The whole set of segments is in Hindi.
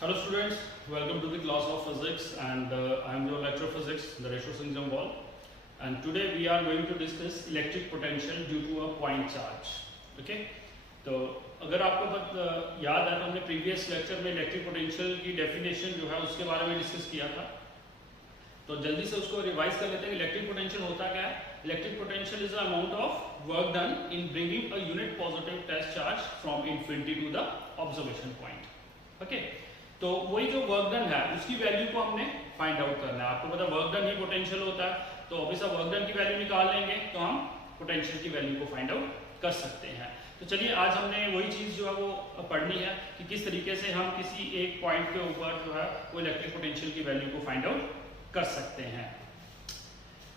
Hello students, welcome to the class of physics and I am your lecturer physics, Naresh Singh Jambal, and today we are going to discuss electric potential due to a point charge. Okay? तो अगर आपको याद है तो हमने प्रीवियस लेक्चर में इलेक्ट्रिक पोटेंशियल की डेफिनेशन जो है उसके बारे में डिस्कस किया था, तो जल्दी से उसको रिवाइज कर लेते हैं। इलेक्ट्रिक पोटेंशियल होता क्या है? Electric potential is the amount of work done in bringing a unit positive test charge from infinity to the observation point. Okay, तो वही जो वर्क डन है उसकी वैल्यू को हमने फाइंड आउट करना है। आपको पता वर्क डन ही पोटेंशियल होता है, तो ऑब्वियसली वर्क डन की वैल्यू निकाल लेंगे तो हम पोटेंशियल की वैल्यू को फाइंड आउट कर सकते हैं। तो चलिए आज हमने वही चीज़ जो है वो पढ़नी है कि किस तरीके से हम किसी एक पॉइंट के ऊपर जो है वो इलेक्ट्रिक पोटेंशियल की वैल्यू को फाइंड आउट कर सकते हैं।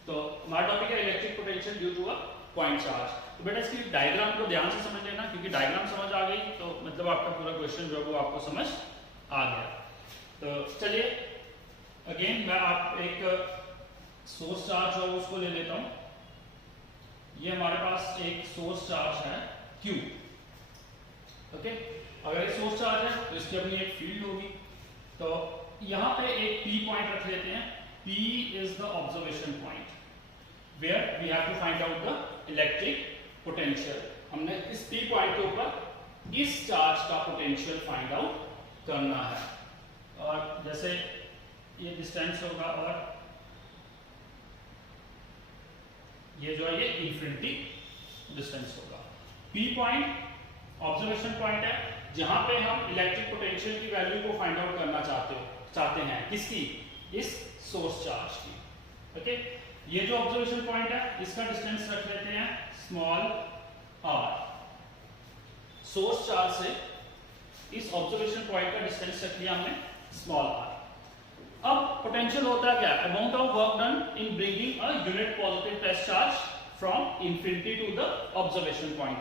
तो हमारा टॉपिक है electric potential due to a point charge. तो बेटा इसकी डायग्राम को ध्यान से समझ लेना, क्योंकि डायग्राम समझ आ गई तो मतलब आपका पूरा क्वेश्चन जो है वो आपको समझ आ गया। तो चलिए अगेन मैं आप एक सोर्स चार्ज है उसको ले लेता हूं। ये हमारे पास एक सोर्स चार्ज है Q। ओके, अगर एक सोर्स चार्ज है तो इसकी अपनी एक फील्ड होगी। तो यहां पे एक P पॉइंट रख लेते हैं। P is the observation point where we have to find out the electric potential. हमने इस P पॉइंट के ऊपर इस चार्ज का पोटेंशियल फाइंड आउट करना है, और जैसे ये डिस्टेंस होगा और ये जो है ये इन्फिनिटी डिस्टेंस होगा। P पॉइंट ऑब्जर्वेशन पॉइंट है जहां पे हम इलेक्ट्रिक पोटेंशियल की वैल्यू को फाइंड आउट करना चाहते हैं। किसकी? इस सोर्स चार्ज की। ओके, ये जो ऑब्जर्वेशन पॉइंट है इसका डिस्टेंस रख लेते हैं स्मॉल r। सोर्स चार्ज से इस ऑब्जर्वेशन पॉइंट का डिस्टेंस रख लिया हमने स्मॉल r। अब पोटेंशियल होता है क्या? Amount of work done in bringing a unit positive test charge from infinity to the observation point.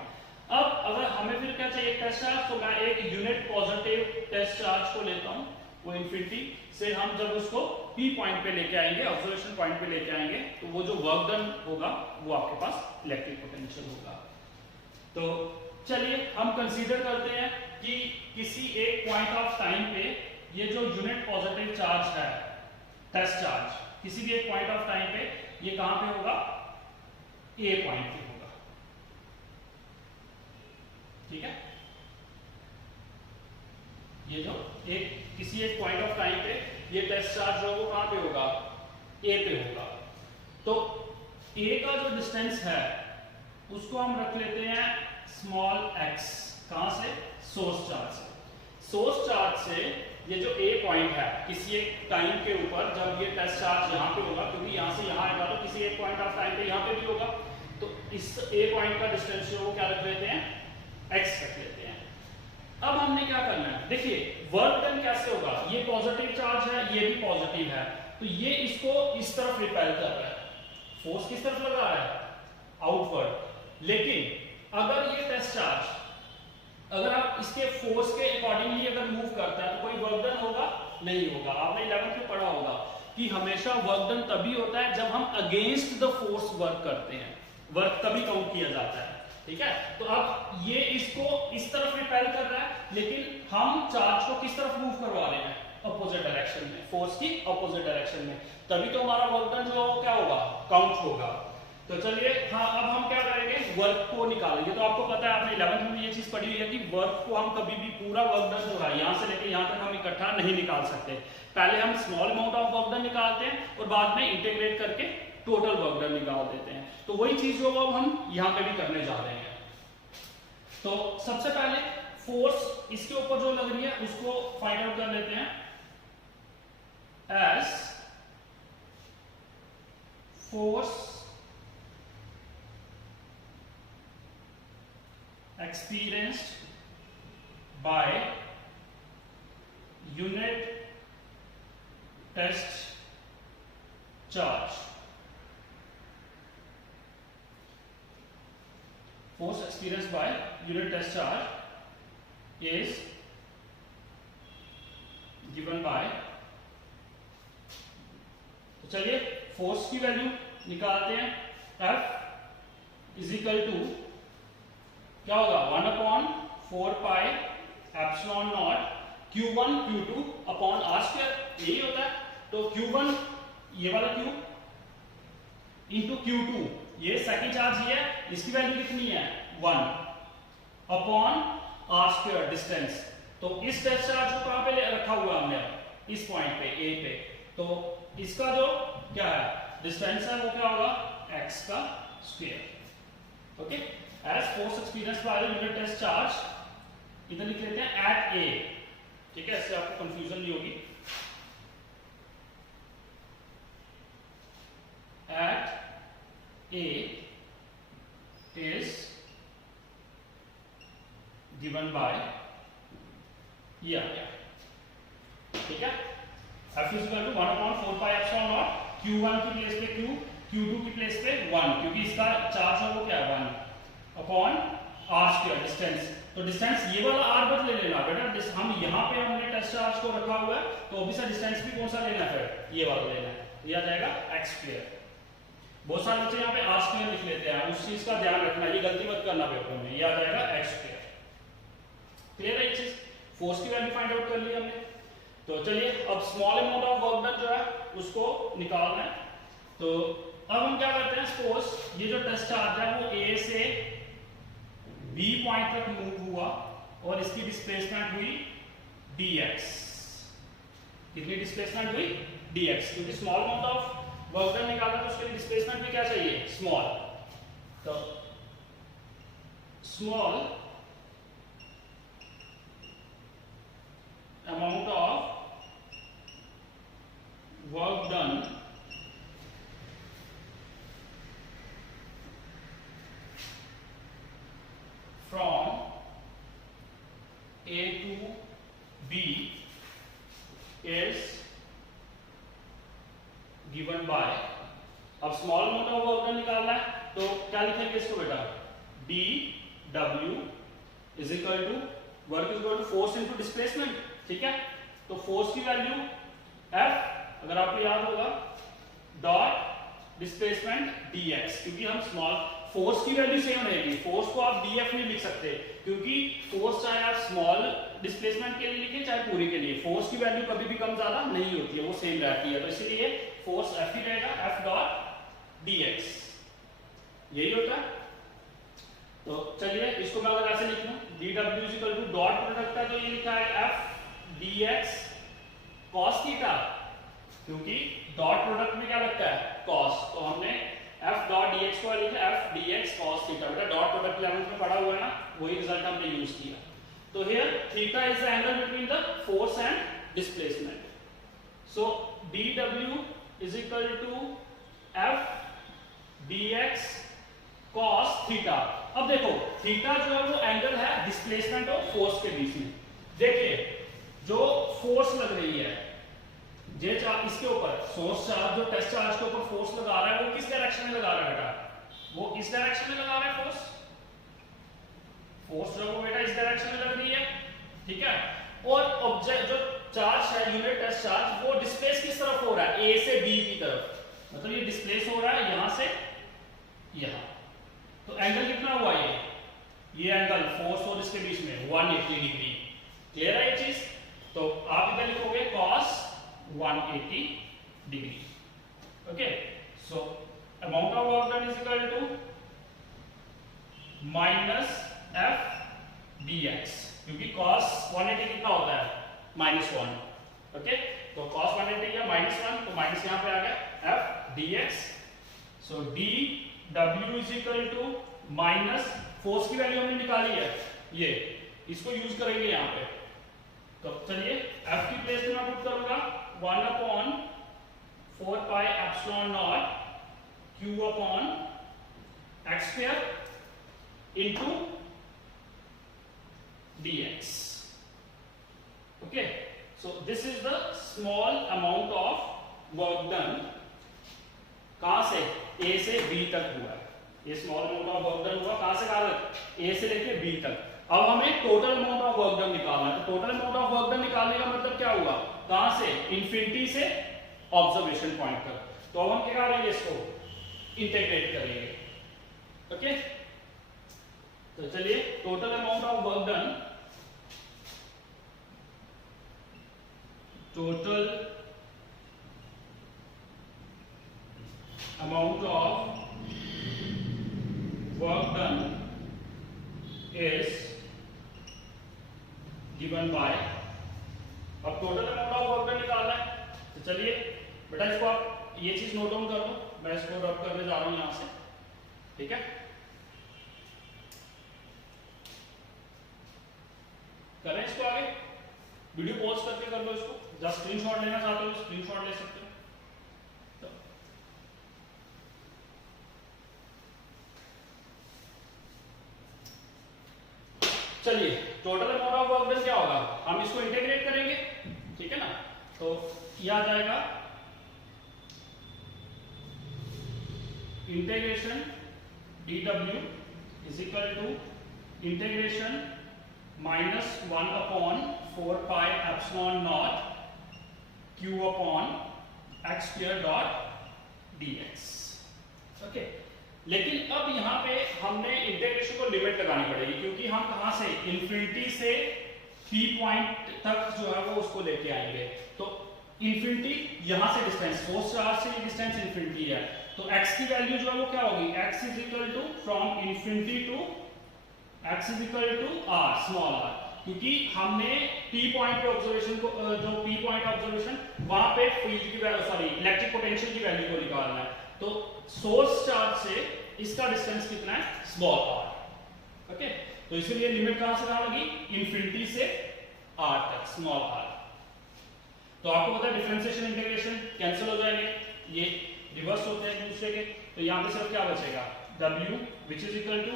अब अगर हमें फिर क्या चाहिए टेस्ट चार्ज, तो मैं एक यूनिट पॉजिटिव टेस्ट चार्ज को लेता हूं, वो इन्फिनिटी से हम जब उसको P पॉइंट पे लेके आएंगे, ऑब्जर्वेशन पॉइंट पे लेके आएंगे, तो वो जो वर्क डन होगा वो आपके पास इलेक्ट्रिक पोटेंशियल होगा। तो चलिए हम कंसीडर करते हैं कि किसी एक पॉइंट ऑफ टाइम पे ये जो यूनिट पॉजिटिव चार्ज है टेस्ट चार्ज, किसी भी एक पॉइंट ऑफ टाइम पे ये कहां पे होगा? ए पॉइंट पे होगा। ठीक है, ये जो किसी एक पॉइंट ऑफ टाइम पे ये टेस्ट चार्ज जो वो कहां पे होगा? ए पे होगा। तो ए का जो डिस्टेंस है उसको हम रख लेते हैं स्मॉल x। कहां से? सोर्स चार्ज से। सोर्स चार्ज से ये जो ए पॉइंट है किसी एक टाइम के ऊपर जब ये टेस्ट चार्ज यहाँ पे होगा, क्योंकि यहाँ से यहाँ आएगा तो किसी एक पॉइंट ऑफ टाइम पे यहाँ पे भी होगा, तो इस ए पॉइंट का डिस्टेंस जो वो क्या रख लेते हैं? x रख लेते हैं। अब हमने क्या करना है, देखिए वर्क डन कैसे होगा? ये पॉजिटिव चार्ज है, ये भी पॉजिटिव है, तो ये इसको इस तरफ रिपेल कर रहा है। फोर्स किस तरफ लगा रहा है? आउटवर्ड। लेकिन अगर ये टेस्ट चार्ज अगर आप इसके फोर्स के अकॉर्डिंगली अगर मूव करता है तो कोई वर्क डन होगा? नहीं होगा। आपने 11th में पढ़ा होगा कि हमेशा वर्क डन तभी होता है जब हम अगेंस्ट द फोर्स वर्क करते हैं, वर्क तभी काउंट किया जाता है। ठीक है, तो अब ये इसको इस तरफ रिपेल कर रहा है, लेकिन हम चार्ज को किस तरफ मूव करवा रहे हैं? अपोजिट डायरेक्शन में, फोर्स की अपोजिट डायरेक्शन में, तभी तो हमारा वर्क डन जो क्या होगा? काउंट होगा। तो चलिए हाँ, अब हम क्या करेंगे? वर्क को निकालेंगे। तो आपको पता है, आपने 11th में ये चीज पढ़ी हुई है कि वर्क को हम कभी भी पूरा वर्क डन जो है यहां से लेकर यहां तक हम इकट्ठा नहीं निकाल सकते। पहले हम small amount of work done निकालते हैं और बाद में इंटीग्रेट करके टोटल वर्क डन निकाल देते हैं। तो वही चीज जो अब हम यहां पे भी करने जा रहे हैं। तो सबसे पहले फोर्स इसके ऊपर जो लग रही है उसको फाइंड आउट कर लेते हैं as force experienced by unit test charge। Force experienced by unit test charge is given by, तो चलिए फोर्स की वैल्यू निकालते हैं। F इज इक्वल टू क्या होगा? 1/4 pi epsilon not Q1 Q2 upon R square, यही होता है। तो Q1 ये वाला Q इंटू Q2, ये सेकंड चार्ज ये है, इसकी वैल्यू कितनी है 1 अपॉन R स्क्वायर डिस्टेंस। तो इस टेस्ट चार्ज को कहां पे रखा हुआ हमने, इस पॉइंट पे A पे, तो इसका जो क्या है डिस्टेंस है वो क्या होगा x का square. Okay, as force experience by the unit test charge, इधर लिख लेते हैं एट A, ठीक है, इससे आपको कंफ्यूजन नहीं होगी। At A is given by ये आ गया, ठीक है। F is equal to 1/4 pi epsilon naught, Q1 की प्लेस पे Q, Q2 की प्लेस पे 1, क्योंकि इसका चार्ज है वो क्या है 1 अपॉन R स्क्वायर डिस्टेंस। तो डिस्टेंस ये वाला R मत ले लेना बेटा, हम यहाँ पे हमने टेस्ट चार्ज को रखा हुआ है, तो ऑब्वियसली डिस्टेंस भी कौन सा लेना है, फिर ये वाला लेना है, ये आ जाएगा x स्क्वायर। बहुत सारे बच्चे यहाँ पे R स्क्वायर लिख लेते हैं, उस चीज का ध्यान रखना, ये गलती मत करना पेपर में, ये आ जाएगा x स्क्वायर। क्लियर है ये चीज, फोर्स की वैल्यू फाइंड आउट कर ली हमने। तो चलिए अब small amount of work done जो है उसको निकालना है। तो अब हम क्या करते हैं, सपोज ये जो टेस्ट चार्ज है वो A से B पॉइंट तक मूव हुआ और इसकी डिस्प्लेसमेंट हुई dx। कितनी डिस्प्लेसमेंट हुई dx, क्योंकि small amount of work done निकालना तो उसके लिए डिस्प्लेसमेंट भी क्या चाहिए स्मॉल। तो small amount of work done from A to B is given by, अब small amount of work done निकालना है तो क्या लिखेंगे इसको बेटा, dW is equal to work is equal to force into displacement, ठीक है। तो फोर्स की वैल्यू F अगर आपको याद होगा डॉट डिस्प्लेसमेंट dx, क्योंकि हम स्मॉल फोर्स की वैल्यू सेम रहेगी, फोर्स को आप df नहीं लिख सकते, क्योंकि फोर्स चाहे आप स्मॉल डिस्प्लेसमेंट के लिए लिखें चाहे पूरी के लिए, फोर्स की वैल्यू कभी भी कम ज्यादा नहीं होती है, वो सेम रहती है। तो इसीलिए फोर्स F ही रहेगा, F डॉट dx, यही होता है। तो चलिए इसको मैं अगर ऐसे लिख लूं, dW is equal to dot product का जो ये लिखा है F dx cos थीटा, क्योंकि डॉट प्रोडक्ट में क्या लगता है cos, तो हमने F डॉट dx को लिखा F dx cos थीटा। बेटा डॉट प्रोडक्ट 11th में पढ़ा हुआ है ना, वही रिजल्ट हमने यूज किया। तो here theta is the angle between the force and displacement. So dW is equal to F dx cos theta. अब देखो थीटा जो है वो एंगल है डिस्प्लेसमेंट और फोर्स के बीच में। देखिए जो फोर्स लग रही है जे इसके ऊपर सोर्स चार्ज, जो टेस्ट चार्ज के ऊपर फोर्स लगा रहा है वो किस डायरेक्शन में लगा रहा है बेटा, वो इस डायरेक्शन में लगा रहा है फोर्स, फोर्स जो वो बेटा इस डायरेक्शन में लग रही है, ठीक है। और ऑब्जेक्ट जो चार्ज है यूनिट टेस्ट चार्ज वो डिस्प्लेस किस तरफ हो रहा है, A से B की तरफ, मतलब ये डिस्प्लेस हो रहा है यहां से यहां। तो एंगल कितना हुआ ये एंगल फोर्स और इसके बीच में 180 डिग्री। क्लियर है ये चीज, तो आप इधर लिखोगे cos 180 degree. Okay, so amount of work done is equal to minus F dx, क्योंकि cos 180 कितना होता है -1। ओके, तो cos 180 या -1, तो माइनस यहां पे आ गया F dx। So dW is equal to minus force की वैल्यू हमने निकाली है, ये इसको यूज करेंगे यहां पे। तो चलिए F की प्लेस में मैं पुट करूंगा 1/4 pi epsilon naught Q upon x square into dx। Okay, so this is the small amount of work done, कहां से A से B तक हुआ है। ये small amount of work done हुआ कहां से कहां तक, A से लेके B तक। अब हमें total amount of work done निकालना है। तो total amount of work done निकालने का मतलब क्या हुआ, कहां से, इंफिनिटी से ऑब्जर्वेशन पॉइंट तक। तो अब हम क्या करेंगे, इसको इंटीग्रेट करेंगे। ओके, तो चलिए total amount of work done total amount of work done is given by, अब total amount of work done निकालना है, तो चलिए बेटा इसको आप ये चीज नोट डाउन कर लो, मैं इसको रब करने जा रहा हूं यहां से, ठीक है। करें इसको आगे, वीडियो पॉज करके कर लो इसको, जस्ट स्क्रीनशॉट लेना चाहते हो स्क्रीनशॉट ले सकते हो। चलिए total amount of work done क्या होगा, हम इसको इंटीग्रेट करेंगे, ठीक है ना। तो ये आ जाएगा integration dw is equal to integration -1/4 pi epsilon naught q upon x square dot dx। Okay, लेकिन अब यहाँ पे हमने इंटीग्रेशन को लिमिट लगानी पड़ेगी, क्योंकि हम कहां से इंफिनिटी से p पॉइंट तक जो है वो उसको लेके आएंगे। तो इंफिनिटी यहां से डिस्टेंस, सोर्स चार्ज से डिस्टेंस इंफिनिटी है, तो x की वैल्यू जो है वो क्या होगी, x is equal to from infinity to x is equal to r small r, क्योंकि हमने p पॉइंट पे ऑब्जर्वेशन को जो p पॉइंट ऑब्जर्वेशन वहां पे फील्ड की वैल्यू सॉरी इलेक्ट्रिक पोटेंशियल की वैल्यू को निकालना है। तो सोर्स चार्ज से इसका डिस्टेंस कितना है, स्मॉल r। ओके, तो इसीलिए लिमिट कहां से कहां होगी, इंफिनिटी से r तक स्मॉल r। तो आपको पता है डिफरेंशिएशन इंटीग्रेशन कैंसिल हो जाएंगे, ये रिवर्स होते हैं एक दूसरे के, तो यहां पे सिर्फ क्या बचेगा w which is equal to,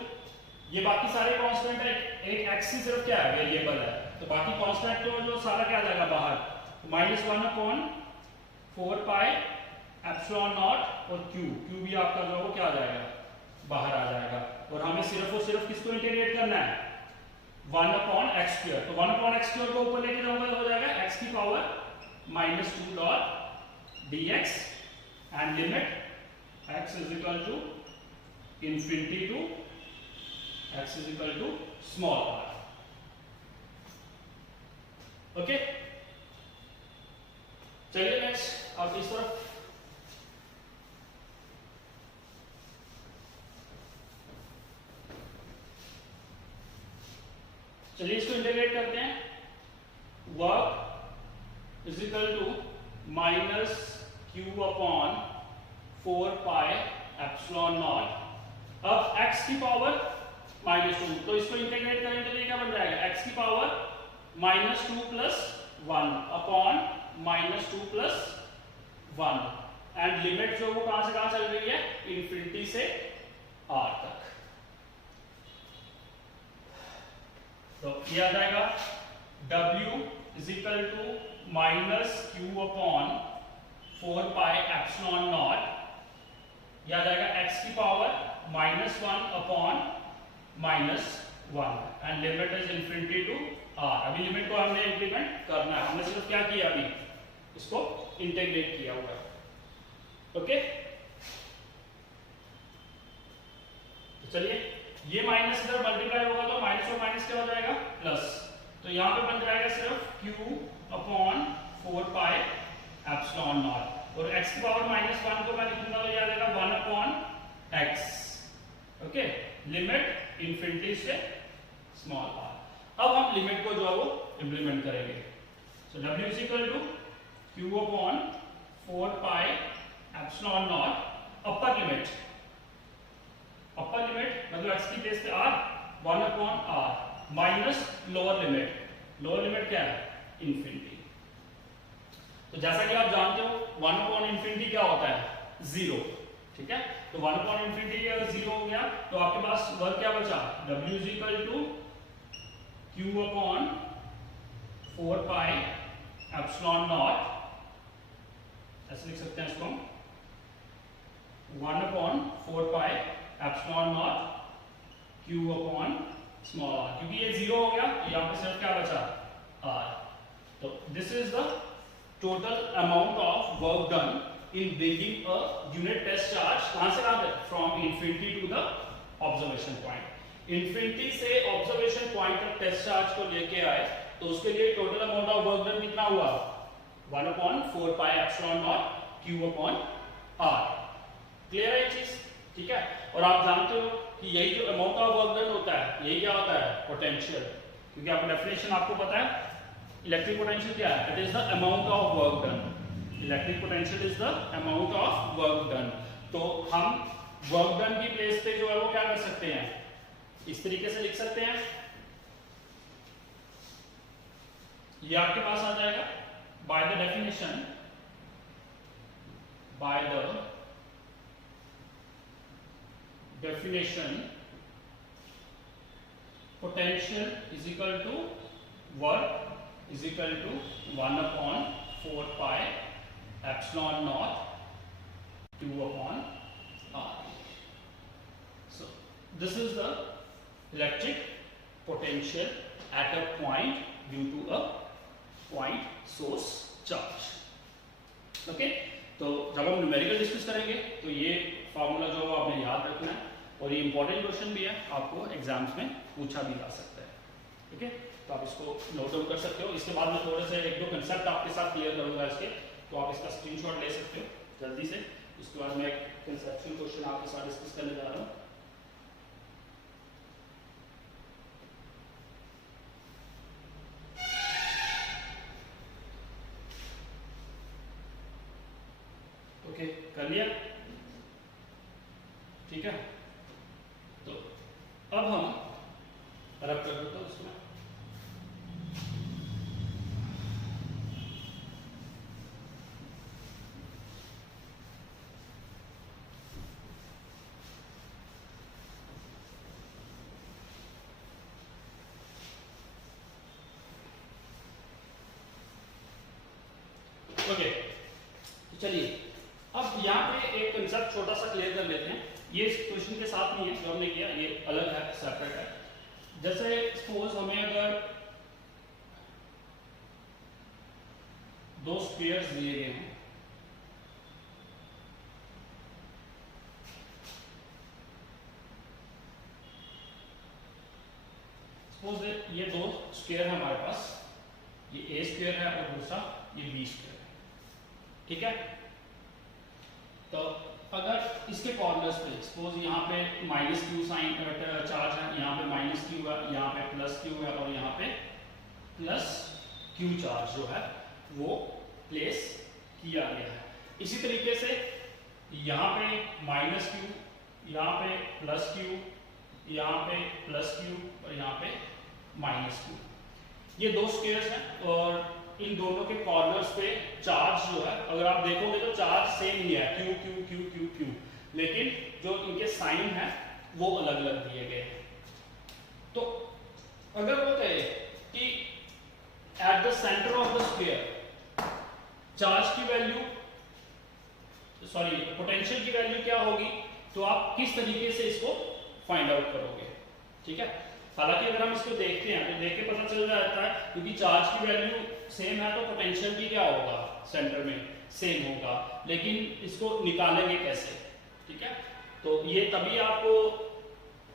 ये बाकी सारे कांस्टेंट है, एक x ही सिर्फ क्या है, वेरिएबल है, तो बाकी कांस्टेंट तो जो सारा क्या आ जाएगा बाहर, -1/4 पाई एप्सिलॉन नॉट और q भी आपका जो है वो क्या आ जाएगा, बाहर आ जाएगा। और हमें सिर्फ और सिर्फ किसको इंटीग्रेट करना है, 1/x², तो 1/x² को ऊपर लेके जाऊंगा तो हो जाएगा x की power -2 dot dx and limit x is equal to infinity to x is equal to small r। Okay, चलिए नेक्स्ट अब इस तरफ चलिए इसको इंटीग्रेट करते हैं। Work is equal to -q upon 4 pi epsilon naught. अब x की पावर -2, तो इसको इंटीग्रेट करेंगे तो ये क्या बन जाएगा, x की power -2 plus 1 upon -2 plus 1, and limit जो वो कहां से कहां चल रही है, इंफिनिटी से r तक। तो ये आ जाएगा w is equal to -q upon 4 pi epsilon naught, ये आ जाएगा x की power -1 upon -1, and limit is infinity to r। अभी लिमिट को हमने इंप्लीमेंट करना है, हमने सिर्फ क्या किया, अभी इसको इंटीग्रेट किया हुआ है। ओके, तो चलिए ये माइनस इधर मल्टीप्लाई होगा तो माइनस और माइनस क्या हो जाएगा, प्लस, तो यहां पे बन जाएगा सिर्फ q upon 4 pi epsilon not, और x की पावर -1 को मैं लिखूंगा तो ये आ जाएगा 1 upon x। Okay, limit infinity से स्मॉल r। अब हम लिमिट को जो है वो इंप्लीमेंट करेंगे। So w is equal to q upon 4 pi epsilon naught, upper limit मतलब x की प्लेस पे r, 1 upon r minus lower limit क्या है, इंफिनिटी। तो जैसा कि आप जानते हो 1 अपॉन इंफिनिटी क्या होता है, 0, ठीक है। तो 1 अपॉन इंफिनिटी अगर 0 हो गया तो आपके पास वर्क क्या बचा, w is equal to q upon 4 pi epsilon naught, ऐसे लिख सकते हैं इसको हम, 1 upon 4 pi epsilon naught q upon small r, क्योंकि ये 0 हो गया तो यहाँ पे सिर्फ क्या बचा, r। तो this is the total amount of work done in bringing a unit test charge कहां से कहां तक, from infinity to the observation point। infinity से observation point तक टेस्ट चार्ज को लेके आए तो उसके लिए total amount of work done कितना हुआ, 1/4 pi epsilon naught Q upon R। Clear है ये चीज? ठीक है। और आप जानते हो कि यही जो अमाउंट ऑफ वर्क डन होता है यही क्या होता है? पोटेंशियल। क्योंकि आपको डेफिनेशन आपको पता है इलेक्ट्रिक पोटेंशियल क्या है? It is the amount of work done. Electric potential is the amount of work done. तो हम वर्क डन की प्लेस पे जो है वो क्या कर सकते हैं? इस तरीके से लिख सकते हैं, ये आपके पास आ जाएगा by the definition, by the definition potential is equal to work is equal to 1/4 pi epsilon naught Q upon R. So this is the electric potential at a point due to a point source charge. Okay? तो जब हम न्यूमेरिकल डिस्कस करेंगे तो ये फार्मूला जो है आपने याद रखना है, और ये इंपॉर्टेंट क्वेश्चन भी है, आपको एग्जाम्स में पूछा भी जा सकता है। ठीक है, तो आप इसको नोट डाउन कर सकते हो। इसके बाद मैं थोड़े से 1-2 कंसेप्ट आपके साथ क्लियर करूंगा इसके, तो आप इसका स्क्रीनशॉट ले सकते हो जल्दी से। इसके बाद मैं एक कंसेप्चुअल क्वेश्चन आपके साथ डिस्कस करने जा रहा हूँ। ओके, कर लिया? ठीक है, तो अब हम रब कर देते हैं उसमें। ओके, तो चलिए अब यहाँ पे एक कंसेप्ट छोटा सा क्लियर कर लेते हैं। ये इस क्वेश्चन के साथ नहीं है जो हमने किया, ये अलग है, सेपरेट है। जैसे सपोज हमें अगर 2 स्फीयर्स दिए गए हैं, सपोज ये 2 स्फीयर है हमारे पास, ये ए स्फीयर है और दूसरा ये बी स्फीयर है। ठीक है, तो अगर इसके कॉर्नर्स पे सपोज यहाँ पे -q साइन चार्ज है, यहाँ पे -q है, यहाँ पे +q है और यहाँ पे +q चार्ज जो है वो प्लेस किया गया है। इसी तरीके से यहाँ पे -q, यहाँ पे +q, यहाँ पे +q और यहाँ पे -q, ये 2 स्क्वायर्स हैं और इन दोनों के कॉर्नर्स पे चार्ज जो है अगर आप देखोगे तो चार्ज सेम ही है, q q q q q, लेकिन जो इनके साइन है वो अलग अलग दिए गए हैं। तो अगर वो कहे कि at the centre of the sphere charge की वैल्यू, सॉरी पोटेंशियल की वैल्यू क्या होगी, तो आप किस तरीके से इसको फाइंड आउट करोगे। ठीक है, हालांकि अगर हम इसको देखते हैं तो देख के पता चल जाता है क्योंकि चार्ज की वैल्यू सेम है तो पोटेंशियल भी क्या होगा, सेंटर में सेम होगा, लेकिन इसको निकालेंगे कैसे। ठीक है, तो ये तभी आपको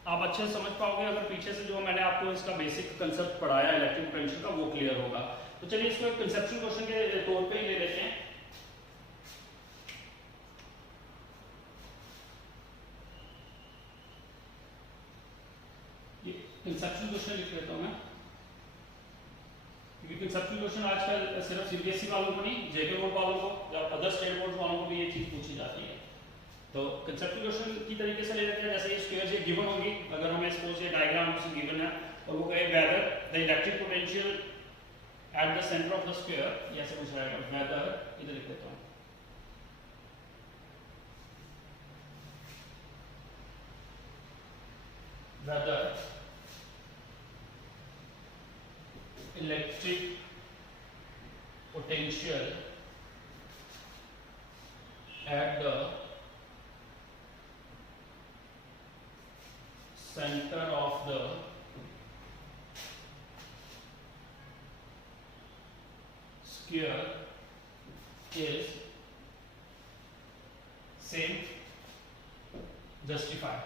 आप अच्छे से समझ पाओगे अगर पीछे से जो मैंने आपको इसका बेसिक कंसेप्ट पढ़ाया इलेक्ट्रिक पोटेंशियल का वो क्लियर होगा। तो चलिए इसको एक कंसेप्चुअल क्वेश्चन के तौर पे ही ले लेते हैं। कंसेप्चुअल क्वेश्चन लिख लेता हूं मैं, क्योंकि कंसेप्चुअल क्वेश्चन आजकल सिर्फ सीबीएसई वालों को नहीं, जेके बोर्ड वालों को या अदर स्टेट बोर्ड वालों को भी ये चीज पूछी जाती है। तो कंसेप्चुअल क्वेश्चन की तरीके से ले लेते हैं। जैसे ये स्क्वायर्स ये गिवन होगी, अगर हमें सपोज ये डायग्राम से गिवन है और वो कहे whether the electric potential at the centre of the square, ये ऐसे पूछ रहा है, वेदर, इधर लिख देता हूं, weather electric potential at the center of the sphere is same, justify।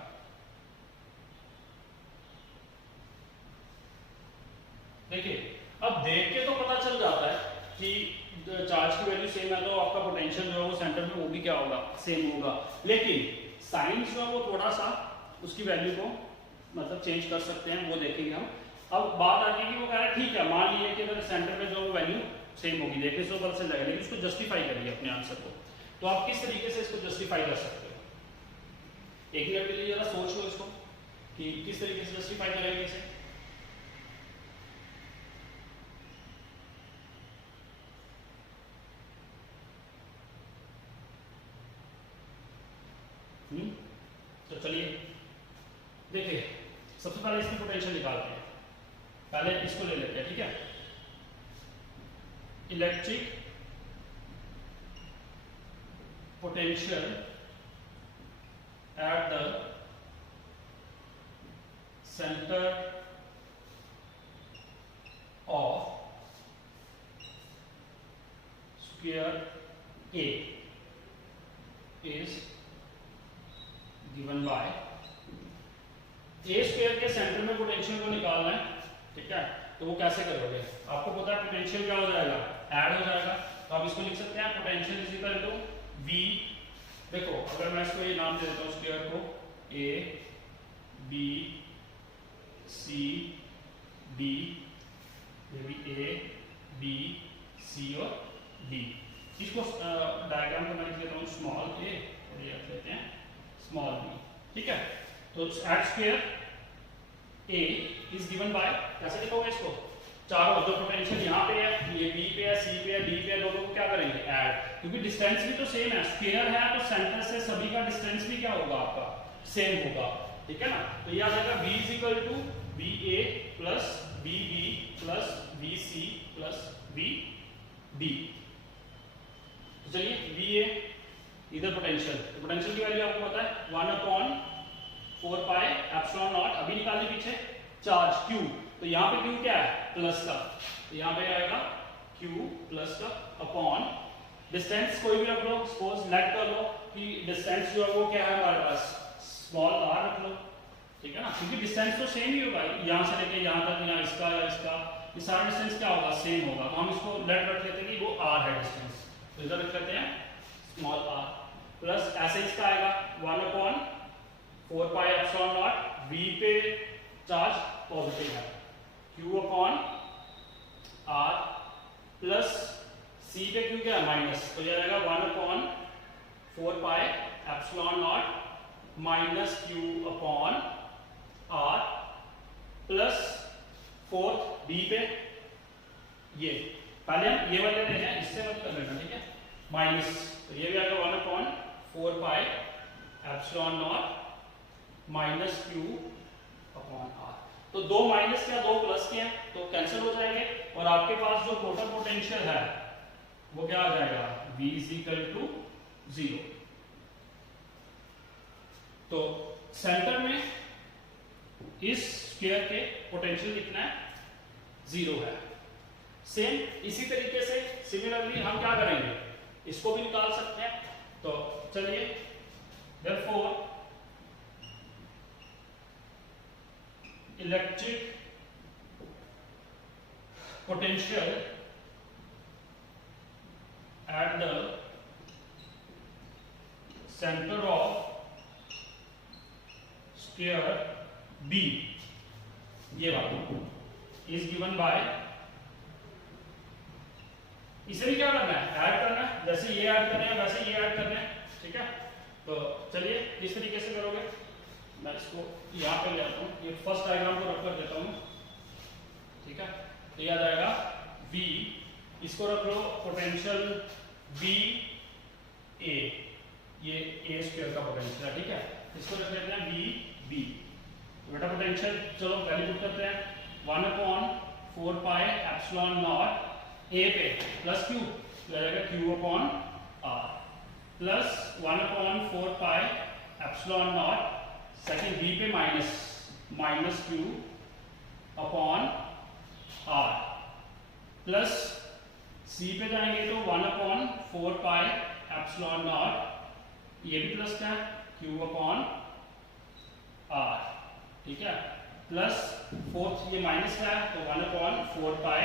देखिए अब देख के तो पता चल जाता है कि चार्ज की वैल्यू सेम है तो आपका पोटेंशियल जो है वो सेंटर में वो भी क्या होगा, सेम होगा। लेकिन साइन जो है वो थोड़ा सा उसकी वैल्यू को मतलब चेंज कर सकते हैं, वो देखेंगे हम। अब बात आती है कि वो कह रहा है ठीक है, मान लीजिए कि अगर सेंटर में जो वैल्यू सेम होगी, देखने से पता चल जाएगा, लेकिन इसको जस्टिफाई करिए अपने आंसर को। तो आप किस तरीके से इसको जस्टिफाई कर सकते हो? एक मिनट के लिए जरा सोच लो इसको कि किस तरीके से जस्टिफाई करेंगे इसे। तो चलिए देखिए, सबसे पहले इसकी पोटेंशियल निकालते हैं। पहले इसको ले लेते हैं, ठीक है। Electric potential at the centre of square A is given by A square के सेंटर में पोटेंशियल को निकालना है, ठीक है। तो वो कैसे करोगे? आपको पता है पोटेंशियल क्या हो जाएगा, ऐड हो जाएगा। तो आप इसको लिख सकते हैं potential is equal to V। देखो अगर मैं इसको ये नाम दे देता हूँ स्क्वायर को, A B C D, ये भी A B C और D। इसको डायग्राम को मैं लिख लेता हूँ स्मॉल a और ये रख लेते हैं स्मॉल b, ठीक है। तो at square a is given by, कैसे लिखोगे इसको? चारों जो पोटेंशियल यहाँ पे है, ये b पे है, c पे है, d पे है, दोनों को क्या करेंगे, ऐड। क्योंकि डिस्टेंस भी तो सेम है, स्क्वायर है तो सेंटर से सभी का डिस्टेंस भी क्या होगा, आपका सेम होगा, ठीक है ना। तो ये आ जाएगा b is equal to ba plus bb plus bc plus bd। चलिए VA इधर पोटेंशियल, तो पोटेंशियल की वैल्यू आपको पता है 1/4 पाई एप्सिलॉन नॉट। अभी निकालने पीछे चार्ज Q, तो यहाँ पे Q क्या है, प्लस का, तो यहाँ पे आएगा Q प्लस का अपॉन डिस्टेंस कोई भी रख लो, सपोज लेट कर लो कि डिस्टेंस जो है वो क्या है हमारे पास, स्मॉल r रख लो, ठीक है ना। क्योंकि डिस्टेंस तो सेम ही होगा, यहाँ से लेके यहाँ तक, यहाँ इसका या इसका, ये सारा डिस्टेंस क्या होगा, सेम होगा। तो हम इसको लेट रख लेते हैं कि वो r है डिस्टेंस, तो इधर रख लेते हैं स्मॉल r प्लस ऐसे इसका आएगा 1/4 पाई एप्सिलॉन नॉट। V पे चार्ज पॉजिटिव है, Q upon R plus C पे Q क्या है, माइनस, तो ये आएगा 1/4 pi epsilon naught minus Q upon R plus fourth B पे, ये पहले हम ये वाले ले हैं, इससे मत कर लेना, ठीक है, माइनस, तो ये भी आएगा 1/4 pi epsilon naught minus Q upon R। तो दो माइनस क्या, दो प्लस के हैं, तो कैंसिल हो जाएंगे और आपके पास जो टोटल पोटेंशियल है वो क्या आ जाएगा, V इज इक्वल टू 0। तो सेंटर में इस स्क्वायर के पोटेंशियल कितना है, 0 है। सेम इसी तरीके से सिमिलरली हम क्या करेंगे, इसको भी निकाल सकते हैं। तो चलिए, therefore electric potential at the centre of square B, ये वाला इज गिवन बाय, इसे भी क्या करना है, ऐड करना है, जैसे ये ऐड करना है वैसे ये ऐड करना है, ठीक है। तो चलिए किस तरीके से करोगे, मैं इसको यहाँ पे ले आता हूँ, ये फर्स्ट डायग्राम को रख कर देता हूँ, ठीक है। तो ये आ जाएगा V, इसको रख लो पोटेंशियल B A, ये A स्क्वायर का पोटेंशियल है, ठीक है। इसको रख लेते हैं B B। तो बेटा पोटेंशियल चलो वैल्यू पुट करते हैं, 1/4 पाई एप्सिलॉन नॉट A पे प्लस Q, तो आ जाएगा Q upon R plus 1/4 pi epsilon not second B पे minus Q upon R plus C पे जाएंगे तो 1/4 पाई एप्सिलॉन नॉट, ये भी प्लस क्या है, Q अपॉन R, ठीक है, प्लस फोर्थ ये माइनस है तो 1/4 pi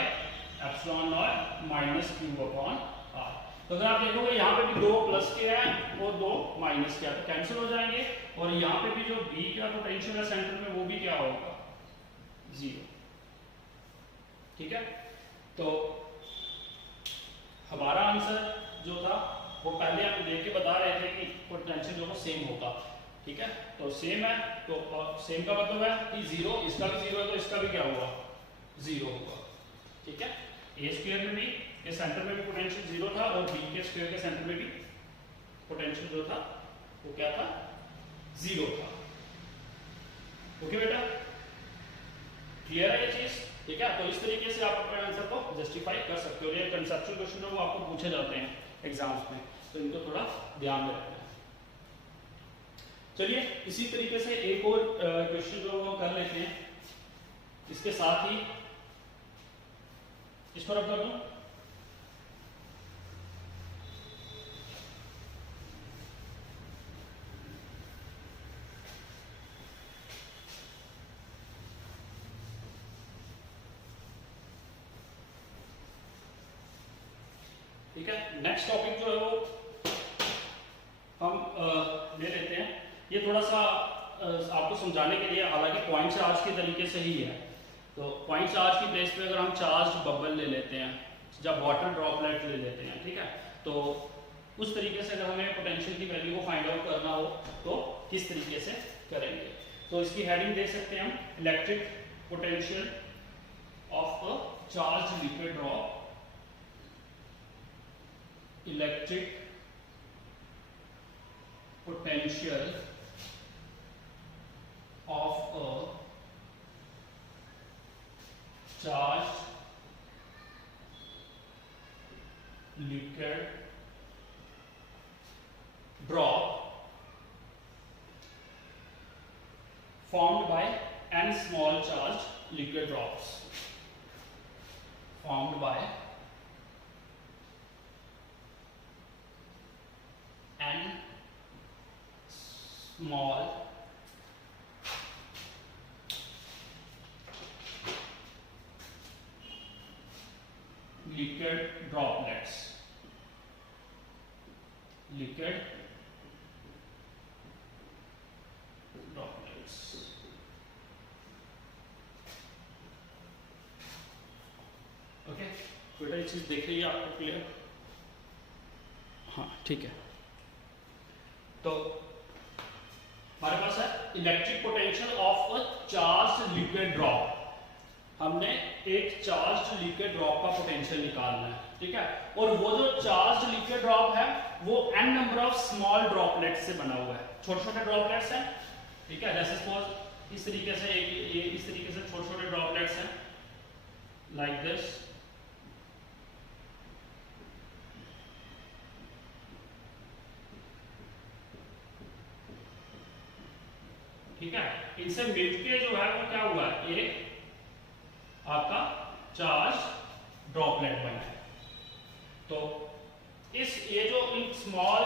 epsilon naught minus Q upon R. तो अगर आप देखोगे यहाँ पे भी 2 प्लस के है और 2 माइनस के है, तो कैंसिल हो जाएंगे, और यहाँ पे भी जो बी का पोटेंशियल है सेंटर में वो भी क्या होगा, 0। ठीक है, तो हमारा आंसर जो था वो पहले हम देख के बता रहे थे कि पोटेंशियल जो है सेम होगा। ठीक है, तो सेम है, तो सेम का मतलब है कि 0, इसका भी 0 है तो इसका भी क्या हुआ, 0 होगा। ठीक है, ए स्क्वायर में भी के सेंटर में भी पोटेंशियल 0 था, और बी के स्क्वायर के सेंटर में भी पोटेंशियल जो था वो क्या था, 0 था। ओके बेटा, क्लियर है ये चीज? ठीक है, तो इस तरीके से आप अपने आंसर को जस्टिफाई कर सकते हो। ये कंसेप्चुअल क्वेश्चन वो आपको पूछे जाते हैं एग्जाम्स में, तो इनको थोड़ा ध्यान में रखना है। चलिए इसी तरीके से एक और क्वेश्चन जो हम कर लेते हैं, इसके साथ ही इसको रख दूं। ठीक है, नेक्स्ट टॉपिक जो है वो हम ले लेते हैं। ये थोड़ा सा आपको समझाने के लिए, हालांकि पॉइंट चार्ज के तरीके से ही है, तो पॉइंट चार्ज की प्लेस पे अगर हम चार्ज बबल ले लेते हैं, जब वाटर ड्रॉपलेट ले लेते हैं, ठीक है, तो उस तरीके से अगर हमें पोटेंशियल की वैल्यू को फाइंड आउट करना हो तो किस तरीके से करेंगे। तो इसकी हेडिंग दे सकते हैं हम, electric potential of a charge liquid drop, electric potential of a charged liquid drop formed by n small charged liquid drops, formed by n small liquid droplets, liquid droplets। Okay, बेटा ये चीज देख लीजिए, आपको क्लियर? हाँ ठीक है, तो हमारे पास है electric potential of a charged liquid drop. हमने एक चार्ज्ड लिक्विड ड्रॉप का पोटेंशियल निकालना है, ठीक है, और वो जो चार्ज्ड लिक्विड ड्रॉप है वो n number of small droplets से बना हुआ है, छोटे छोटे ड्रॉपलेट्स हैं। ठीक है, जैसे सपोज इस तरीके से, ये इस तरीके से छोटे छोटे ड्रॉपलेट्स हैं, लाइक दिस। ठीक है, इनसे मिलके जो है वो क्या हुआ है, एक आपका चार्ज ड्रॉपलेट बना है। तो इस ये जो इन स्मॉल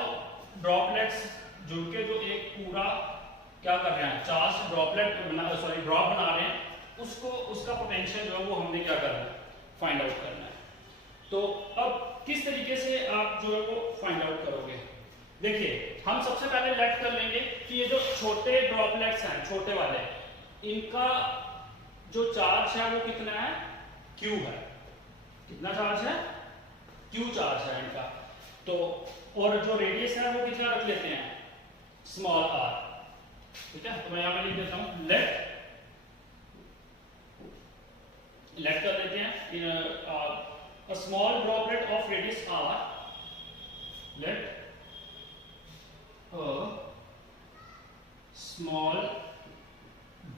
ड्रॉपलेट्स जुड़के जो एक पूरा क्या कर रहे हैं, चार्ज ड्रॉपलेट बना, सॉरी ड्रॉप बना रहे हैं, उसको उसका पोटेंशियल जो है वो हमने क्या करना है, फाइंड आउट करना है। तो अब किस तरीके से आप जो है वो फाइंड आउट करोगे? देखिए, हम सबसे पहले लेट कर लेंगे कि ये जो छोटे ड्रॉपलेट्स हैं, छोटे वाले, इनका जो चार्ज है वो कितना है, Q है। कितना चार्ज है, Q चार्ज है इनका। तो और जो रेडियस है वो कितना रख लेते हैं, स्मॉल r। ठीक है, तो मैं यहां पे लिख देता हूं, लेट कर लेते हैं इन a small droplet of radius r, let a small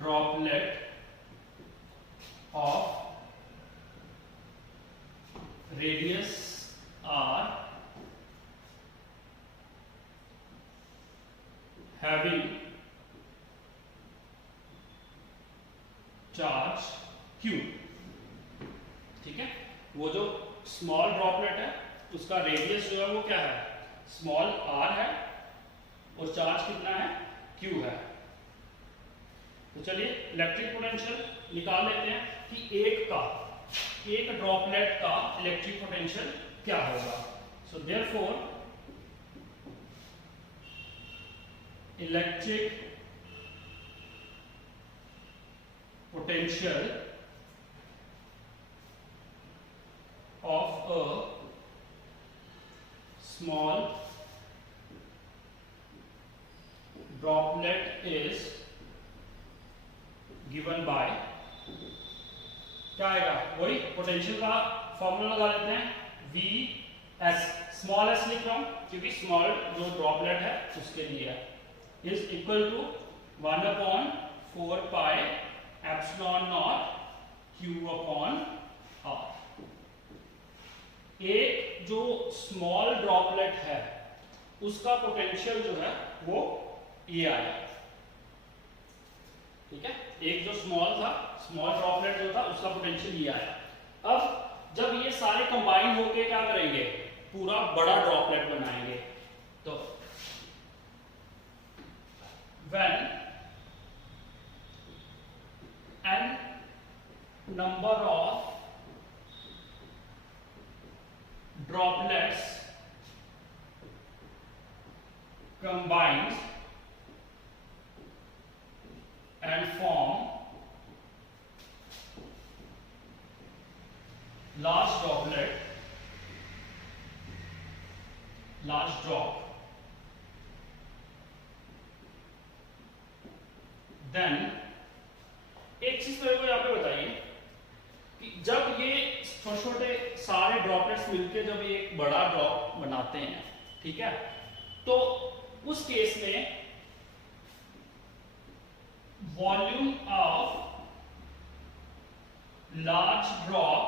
droplet of radius r having charge q। ठीक है, वो जो स्मॉल ड्रॉपलेट है उसका रेडियस जो है वो क्या है, स्मॉल r है, और चार्ज कितना है, q है। तो चलिए इलेक्ट्रिक पोटेंशियल निकाल लेते हैं कि एक का एक ड्रॉपलेट का इलेक्ट्रिक पोटेंशियल क्या होगा। So therefore electric potential of a small droplet is given by, क्या आएगा, वही पोटेंशियल का फॉर्मूला लगा लेते हैं, V S, स्मॉल s लिख रहा हूं क्योंकि स्मॉल जो ड्रॉपलेट है उसके लिए, is equal to 1/4 pi epsilon naught Q upon R। एक जो स्मॉल ड्रॉपलेट है उसका पोटेंशियल जो है वो ये आया, ठीक है। एक जो स्मॉल ड्रॉपलेट जो था उसका पोटेंशियल ये आया। अब जब ये सारे कंबाइन होके क्या करेंगे, पूरा बड़ा ड्रॉपलेट बनाएंगे, तो when n number of droplets combines and form large droplet, large drop, then एक चीज मेरे को यहाँ पे बताइए कि जब ये छोटे छोटे सारे ड्रॉपलेट्स मिलकर जब ये एक बड़ा ड्रॉप बनाते हैं, ठीक है, तो उस केस में volume of large drop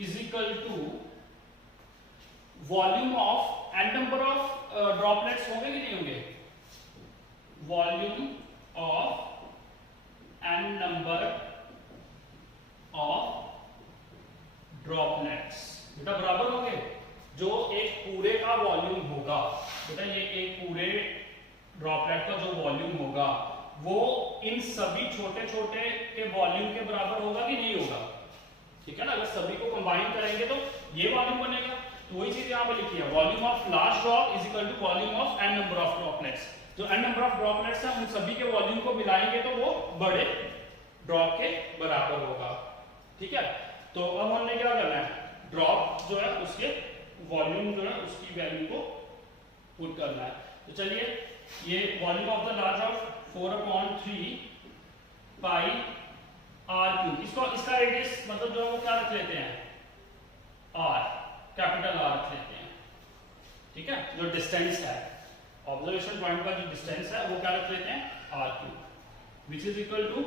is equal to volume of N number of droplets होंगे कि नहीं होंगे, volume of N number of droplets बेटा बराबर होंगे जो एक पूरे का वॉल्यूम होगा, बेटा ये एक पूरे ड्रॉपलेट का जो वॉल्यूम होगा वो इन सभी छोटे छोटे के वॉल्यूम के बराबर होगा कि नहीं होगा, ठीक है ना। अगर सभी को कंबाइन करेंगे तो ये वॉल्यूम बनेगा, तो वही चीज यहाँ पे लिखी है, volume of large drop is equal to volume of N number of droplets. जो एन नंबर ऑफ ड्रॉपलेट्स है उन सभी के वॉल्यूम को मिलाएंगे तो वो बड़े ड्रॉप के बराबर होगा, ठीक है। तो अब हमने क्या करना है, ड्रॉप जो है उसके वॉल्यूम जो है उसकी वैल्यू को पुट करना है। तो चलिए ये volume of the large of 4/3 pi r3, इसको इसका रेडियस मतलब जो है वो क्या रख लेते हैं, r, कैपिटल R रख लेते हैं, ठीक है। जो डिस्टेंस है, ऑब्जर्वेशन पॉइंट का जो डिस्टेंस है वो क्या रख लेते हैं, r3, which is equal to,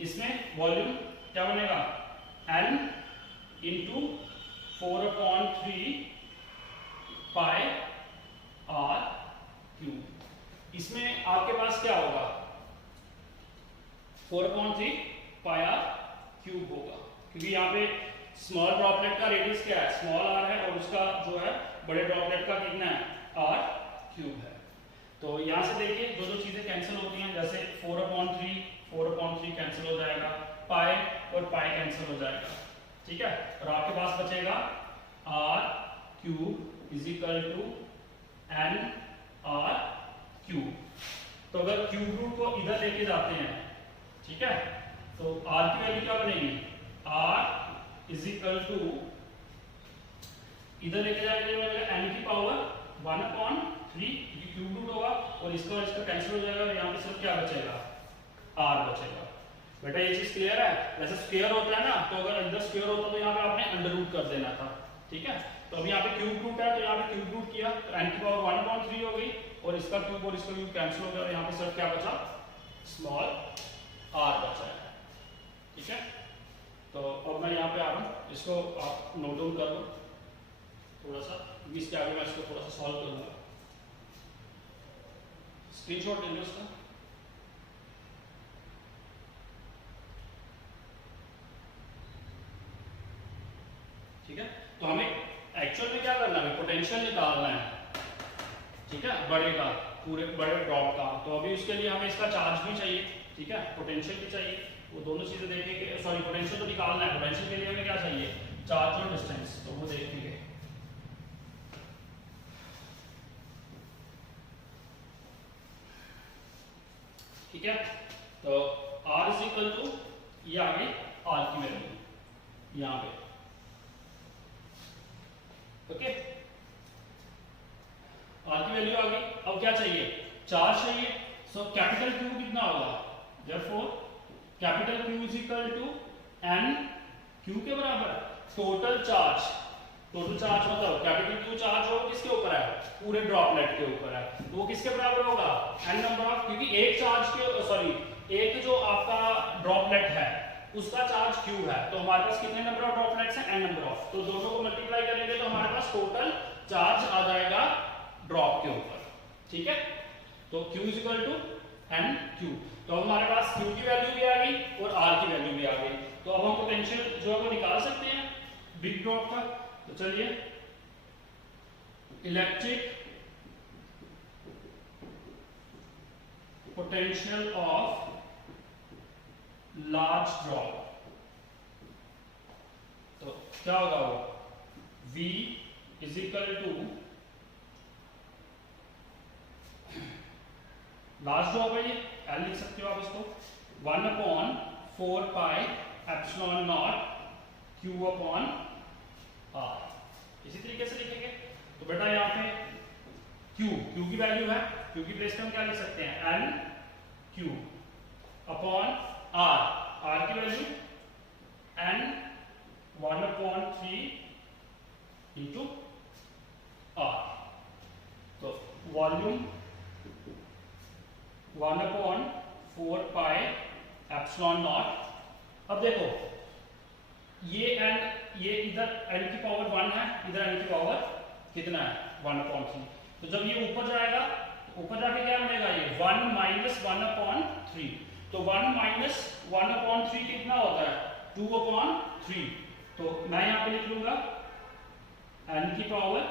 इसमें वॉल्यूम क्या बनेगा, n इंटू 4/3 पाई r3। इसमें आपके पास क्या होगा, 4/3 पाई r³ होगा, क्योंकि यहाँ पे स्मॉल ड्रॉपलेट का रेडियस क्या है, स्मॉल r है, और उसका जो है बड़े ड्रॉपलेट का कितना है, r³ है। तो यहाँ से देखिए जो जो चीजें कैंसिल होती हैं, जैसे 4/3 कैंसिल हो जाएगा, पाई और पाई कैंसिल हो जाएगा, ठीक है, और आपके पास बचेगा r³ is equal to n r³। तो अगर क्यूब रूट को इधर लेके जाते हैं, ठीक है, तो r की वैल्यू क्या बनेगी, r इज इक्वल टू, इधर लेके जाएंगे n की पावर 1/3, क्यूब रूट होगा, और इसका कैंसिल हो जाएगा, और यहाँ पे सिर्फ क्या बचेगा, r बचेगा। बेटा ये चीज क्लियर है, वैसे स्क्वायर होता है ना, तो अगर अंदर स्क्वायर होता तो यहाँ पे आपने अंडर रूट कर देना था, ठीक है। तो अभी यहाँ पे क्यूब रूट है, तो यहाँ पे क्यूब रूट किया तो n की पावर 1/3 हो गई, और इसका क्यूब और इसका क्यूब कैंसिल हो गया, और यहाँ पे सिर्फ क्या बचा, स्मॉल r बचा है, ठीक है। तो अब मैं यहाँ पे आ रहा हूँ, इसको आप नोट डाउन कर लो थोड़ा सा, इसके आगे मैं इसको थोड़ा सा सॉल्व करूंगा, स्क्रीनशॉट ले लो इसका। ठीक है, तो हमें एक्चुअल में क्या करना है, पोटेंशियल निकालना है, ठीक है, बड़े का, पूरे बड़े ड्रॉप का। तो अभी उसके लिए हमें इसका चार्ज भी चाहिए, ठीक है, पोटेंशियल भी चाहिए। वो दोनों चीजें देखेंगे। सॉरी, पोटेंशियल तो निकालना है, पोटेंशियल के लिए हमें क्या चाहिए, चार्ज और डिस्टेंस, तो वो देखेंगे। ठीक है, तो R इज इक्वल टू, ये आ गई R की वैल्यू यहाँ पे। ओके, R की वैल्यू आ गई। अब क्या चाहिए, चार्ज चाहिए। सो कैपिटल Q कितना होगा, therefore capital Q is equal to N, Q के बराबर टोटल चार्ज। टोटल चार्ज मतलब कैपिटल Q चार्ज हो किसके ऊपर है, पूरे ड्रॉपलेट के ऊपर है, तो वो किसके बराबर होगा, n नंबर ऑफ, क्योंकि एक चार्ज के सॉरी एक जो आपका ड्रॉपलेट है उसका चार्ज Q है, तो हमारे पास कितने नंबर ऑफ ड्रॉपलेट्स हैं, n नंबर ऑफ, तो दोनों को मल्टीप्लाई करेंगे तो हमारे पास टोटल चार्ज आ जाएगा ड्रॉप के ऊपर। ठीक है, तो Q is equal to n Q, तो हमारे पास Q की वैल्यू भी आ गई और R की वैल्यू भी आ गई, तो अब हम पोटेंशियल जो है वो निकाल सकते हैं बिग ड्रॉप का। तो चलिए, electric potential of large drop, तो क्या होगा वो, V is equal to, large drop है ये, L लिख सकते हो आप इसको, 1/4 pi epsilon naught Q upon R, इसी तरीके से लिखेंगे। तो बेटा यहाँ पे Q की वैल्यू है, Q की प्लेस पे हम क्या लिख सकते हैं, N Q अपॉन R की वैल्यू N 1/3 इंटू R, तो वॉल्यूम 1/4 पाई एप्सिलॉन नॉट। अब देखो ये n, ये इधर n की पावर 1 है, इधर n की पावर कितना है, 1/3, तो जब ये ऊपर जाएगा, ऊपर जाके क्या बनेगा, ये 1 माइनस 1/3, तो 1 माइनस 1/3 कितना होता है, 2/3, तो मैं यहाँ पे लिख लूंगा n की power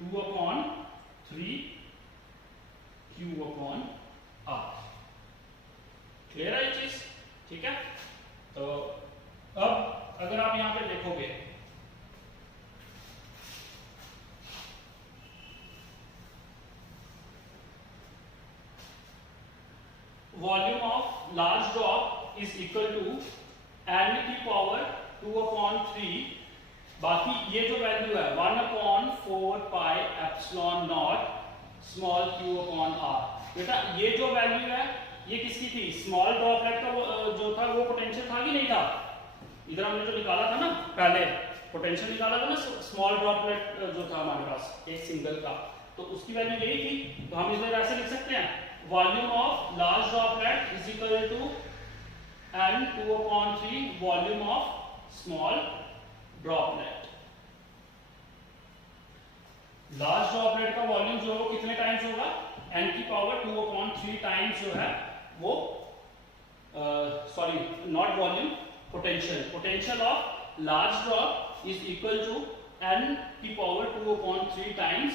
2/3 Q upon R। Clear है ये चीज, ठीक है। तो अब अगर आप यहां पे देखोगे, volume of large drop is equal to n की पावर 2/3, बाकी ये जो वैल्यू है 1/4 pi epsilon naught small q upon r। बेटा ये जो वैल्यू है ये किसकी थी, स्मॉल ड्रॉपलेट का जो था वो पोटेंशियल था कि नहीं था, इधर हमने जो निकाला था ना पहले, पोटेंशियल निकाला था ना स्मॉल ड्रॉपलेट जो था हमारे पास एक सिंगल का, तो उसकी वैल्यू यही थी, तो हम इधर ऐसे लिख सकते हैं, volume of large droplet is equal to n 2/3 volume of small droplet. Large droplet का वॉल्यूम जो है वो कितने टाइम्स होगा, n की पावर 2/3 टाइम्स जो है वो, sorry not volume, potential of large drop is equal to n की power 2/3 times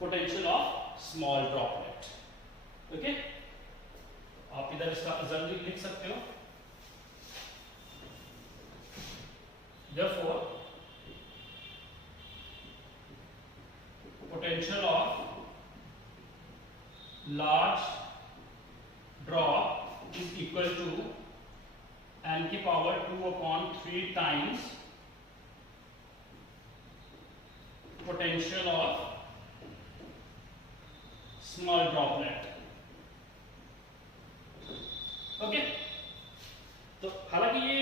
potential of small droplet. Okay, आप इधर इसका जल्दी लिख सकते हो, therefore potential of large drop is equal to n की power 2/3 times potential of small droplet। Okay, तो हालांकि ये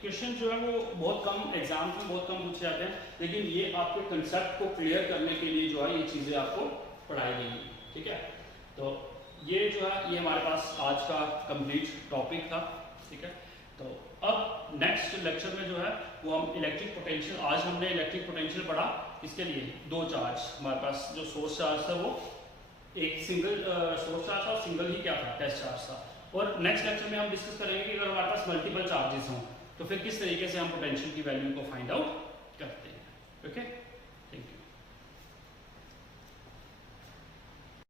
क्वेश्चन जो है वो बहुत कम एग्जाम में बहुत कम पूछे जाते हैं, लेकिन ये आपके कंसेप्ट को क्लियर करने के लिए जो है ये चीजें आपको पढ़ाई गई, ठीक है। तो ये जो है ये हमारे पास आज का कंप्लीट टॉपिक था, ठीक है। तो अब नेक्स्ट लेक्चर में जो है वो हम इलेक्ट्रिक पोटेंशियल, आज हमने इलेक्ट्रिक पोटेंशियल पढ़ा, इसके लिए दो चार्ज, हमारे पास जो सोर्स चार्ज था वो एक सिंगल सोर्स चार्ज था, सिंगल ही क्या था, टेस्ट चार्ज था। और नेक्स्ट लेक्चर में हम डिस्कस करेंगे कि अगर हमारे पास मल्टीपल चार्जेस हों तो फिर किस तरीके से हम पोटेंशियल की वैल्यू को फाइंड आउट करते हैं। ओके।